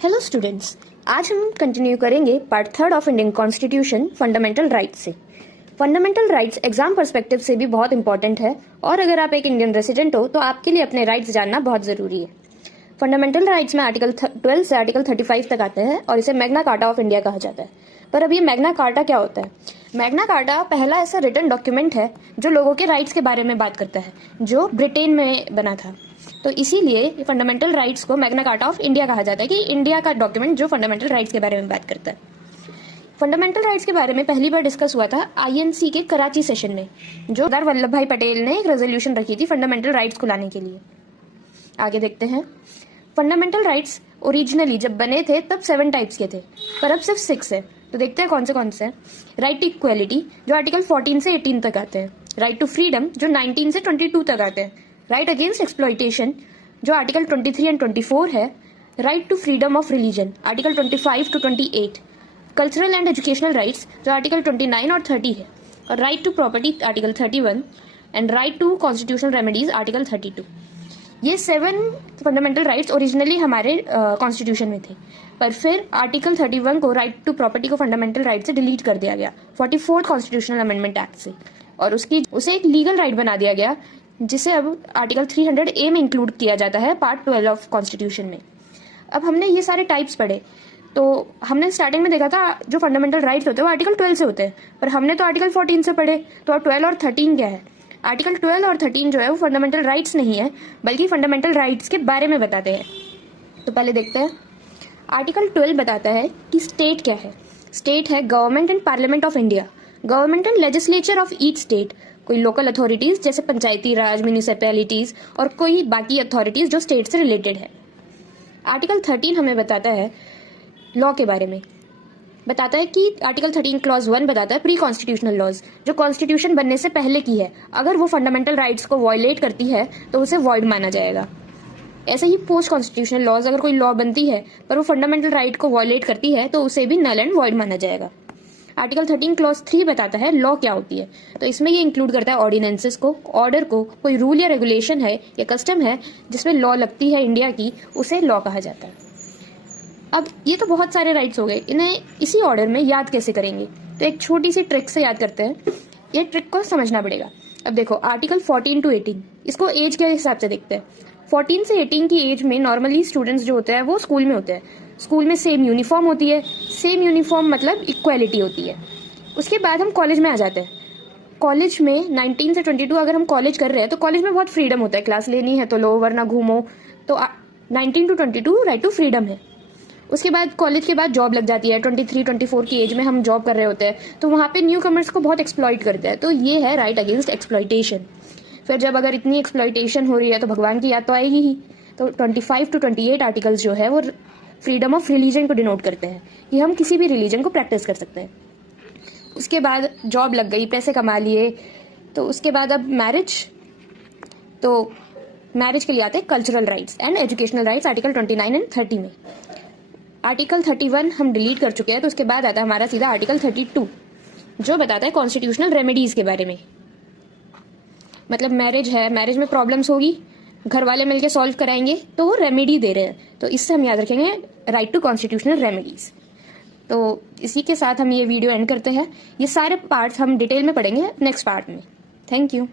Hello students, आज हम continue करेंगे part third of Indian constitution fundamental rights से। फंडामेंटल राइट्स एग्जाम पर्सपेक्टिव से भी बहुत इंपॉर्टेंट है और अगर आप एक इंडियन रेसिडेंट हो तो आपके लिए अपने राइट्स जानना बहुत जरूरी है। फंडामेंटल राइट्स में आर्टिकल 12 से आर्टिकल 35 तक आते हैं और इसे मैग्ना कार्टा ऑफ इंडिया कहा जाता है। पर अब ये मैग्ना कार्टा क्या होता है? मैग्ना कार्टा पहला ऐसा रिटन डॉक्यूमेंट है जो लोगों के राइट्स के बारे में बात करता है, जो ब्रिटेन में बना था। तो इसीलिए फंडामेंटल राइट्स को मैग्ना कार्टा ऑफ इंडिया कहा जाता है कि इंडिया का डॉक्यूमेंट जो फंडामेंटल राइट्स के बारे में बात करता है। फंडामेंटल राइट्स के बारे में पहली बार डिस्कस हुआ था आईएनसी के कराची सेशन में, जो सरदार वल्लभ भाई पटेल ने एक रेजोल्यूशन रखी थी फंडामेंटल राइट्स को लाने के लिए। आगे देखते हैं। फंडामेंटल राइट्स ओरिजिनली जब बने थे तब 7 टाइप्स के थे, पर अब सिर्फ 6 है। तो देखते हैं कौन से हैं। राइट टू इक्वेलिटी जो आर्टिकल 14 से 18 तक आते हैं। राइट टू फ्रीडम जो 19 से 22 तक आते हैं। राइट अगेंस्ट एक्सप्लॉयटेशन जो आर्टिकल 23 एंड 24 है। Right to freedom of religion article 25 to 28। Cultural and educational rights जो आर्टिकल 29 और 30 है। और right to property article 31 and right to constitutional remedies article 32। ये 7 फंडामेंटल राइट्स ओरिजिनली हमारे कॉन्स्टिट्यूशन में थे, पर फिर आर्टिकल 31 को राइट टू प्रॉपर्टी को फंडामेंटल राइट से डिलीट कर दिया गया 44th कॉन्स्टिट्यूशनल अमेंडमेंट एक्ट से, और उसे एक लीगल राइट बना दिया गया, जिसे अब आर्टिकल 300A में इंक्लूड किया जाता है पार्ट 12 ऑफ कॉन्स्टिट्यूशन में। अब हमने ये सारे टाइप्स पढ़े, तो हमने स्टार्टिंग में देखा था जो फंडामेंटल राइट्स होते हैं वो आर्टिकल 12 से होते हैं, पर हमने तो आर्टिकल 14 से पढ़े, तो 12 और 13 क्या है? आर्टिकल 12 और 13 जो है वो फंडामेंटल राइट्स नहीं है, बल्कि फंडामेंटल राइट्स के बारे में बताते हैं। तो पहले देखते हैं। आर्टिकल 12 बताता है कि स्टेट क्या है। स्टेट है government and parliament of India, government and legislature of each state, कोई लोकल अथॉरिटीज जैसे पंचायती राज, म्यूनिसिपैलिटीज और कोई बाकी अथॉरिटीज जो स्टेट से रिलेटेड है। आर्टिकल 13 हमें बताता है लॉ के बारे में। बताता है कि आर्टिकल 13 क्लॉज 1 बताता है प्री कॉन्स्टिट्यूशनल लॉज, जो कॉन्स्टिट्यूशन बनने से पहले की है, अगर वो फंडामेंटल राइट्स को वॉयलेट करती है तो उसे वॉइड माना जाएगा। ऐसे ही पोस्ट कॉन्स्टिट्यूशनल लॉज, अगर कोई लॉ बनती है पर वो फंडामेंटल राइट को वॉयलेट करती है तो उसे भी नल एंड वॉइड माना जाएगा। आर्टिकल 13 क्लॉज 3 बताता है लॉ क्या होती है, तो इसमें ये इंक्लूड करता है ऑर्डिनेंसेस को, ऑर्डर को, कोई रूल या रेगुलेशन है या कस्टम है जिसमें लॉ लगती है इंडिया की, उसे लॉ कहा जाता है। अब ये तो बहुत सारे राइट्स हो गए, इन्हें इसी ऑर्डर में याद कैसे करेंगे? तो एक छोटी सी ट्रिक से याद करते हैं। ये ट्रिक को समझना पड़ेगा। अब देखो आर्टिकल 14 टू 18, इसको एज के हिसाब से देखते हैं। 14 से 18 की एज में नॉर्मली स्टूडेंट्स जो होते हैं वो स्कूल में होते हैं। स्कूल में सेम यूनिफॉर्म होती है, सेम यूनिफॉर्म मतलब इक्वालिटी होती है। उसके बाद हम कॉलेज में आ जाते हैं। कॉलेज में 19 से 22 अगर हम कॉलेज कर रहे हैं तो कॉलेज में बहुत फ्रीडम होता है, क्लास लेनी है तो लो वरना घूमो। तो 19 टू 22 राइट टू फ्रीडम है। उसके बाद कॉलेज के बाद जॉब लग जाती है, 23-24 की एज में हम जॉब कर रहे होते हैं, तो वहाँ पे न्यू कमर्स को बहुत एक्सप्लॉइट करते हैं, तो ये है राइट अगेंस्ट एक्सप्लॉइटेशन। फिर जब अगर इतनी एक्सप्लॉइटेशन हो रही है तो भगवान की याद तो आएगी ही। तो 25 टू 28 आर्टिकल्स जो है वो फ्रीडम ऑफ रिलीजन को डिनोट करते हैं कि हम किसी भी रिलीजन को प्रैक्टिस कर सकते हैं। उसके बाद जॉब लग गई, पैसे कमा लिए, तो उसके बाद अब मैरिज, तो मैरिज के लिए आते हैं cultural rights and educational rights article 29 and 30 में। आर्टिकल 31 हम डिलीट कर चुके हैं, तो उसके बाद आता है हमारा सीधा आर्टिकल 32 जो बताता है कॉन्स्टिट्यूशनल रेमेडीज के बारे में। मतलब मैरिज है, मैरिज में प्रॉब्लम्स होगी, घर वाले मिलके सॉल्व कराएंगे तो वो रेमेडी दे रहे हैं, तो इससे हम याद रखेंगे राइट टू कॉन्स्टिट्यूशनल रेमेडीज। तो इसी के साथ हम ये वीडियो एंड करते हैं। ये सारे पार्ट्स हम डिटेल में पढ़ेंगे नेक्स्ट पार्ट में। Thank you.